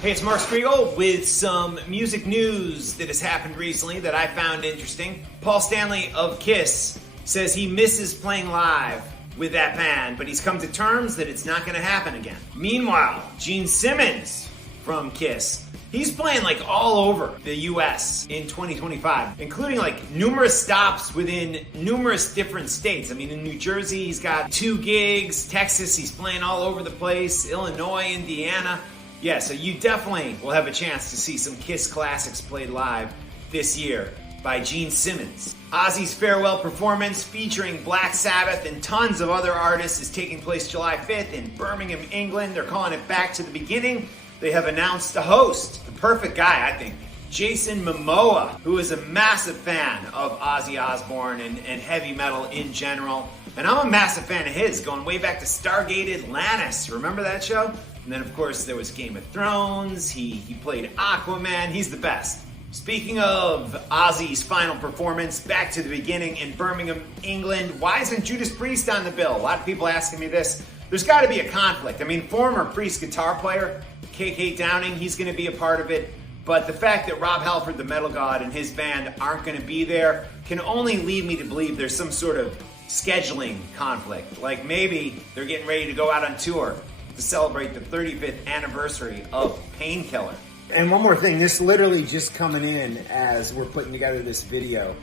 Hey, it's Mark Strigl with some music news that has happened recently that I found interesting. Paul Stanley of Kiss says he misses playing live with that band, but he's come to terms that it's not going to happen again. Meanwhile, Gene Simmons from Kiss, he's playing like all over the US in 2025, including like numerous stops within numerous different states. I mean, in New Jersey, he's got 2 gigs. Texas, he's playing all over the place. Illinois, Indiana. Yeah, so you definitely will have a chance to see some Kiss classics played live this year by Gene Simmons. Ozzy's farewell performance featuring Black Sabbath and tons of other artists is taking place July 5th in Birmingham, England. They're calling it Back to the Beginning. They have announced a host, the perfect guy, I think, Jason Momoa, who is a massive fan of Ozzy Osbourne and heavy metal in general. And I'm a massive fan of his, going way back to Stargate Atlantis. Remember that show? And then, of course, there was Game of Thrones. He played Aquaman. He's the best. Speaking of Ozzy's final performance, Back to the Beginning in Birmingham, England, why isn't Judas Priest on the bill? A lot of people asking me this. There's got to be a conflict. I mean, former Priest guitar player KK Downing, he's going to be a part of it. But the fact that Rob Halford, the metal god, and his band aren't going to be there can only lead me to believe there's some sort of scheduling conflict. Like maybe they're getting ready to go out on tour to celebrate the 35th anniversary of Painkiller. And one more thing, this literally just coming in as we're putting together this video.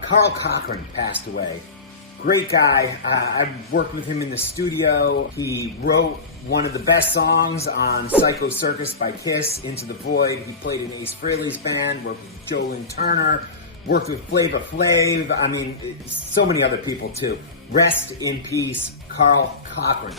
Karl Cochran passed away. Great guy. I've worked with him in the studio. He wrote one of the best songs on Psycho Circus by Kiss, Into the Void. He played in Ace Frehley's band, worked with Jolene Turner, worked with Flava Flav. I mean, so many other people too. Rest in peace, Karl Cochran.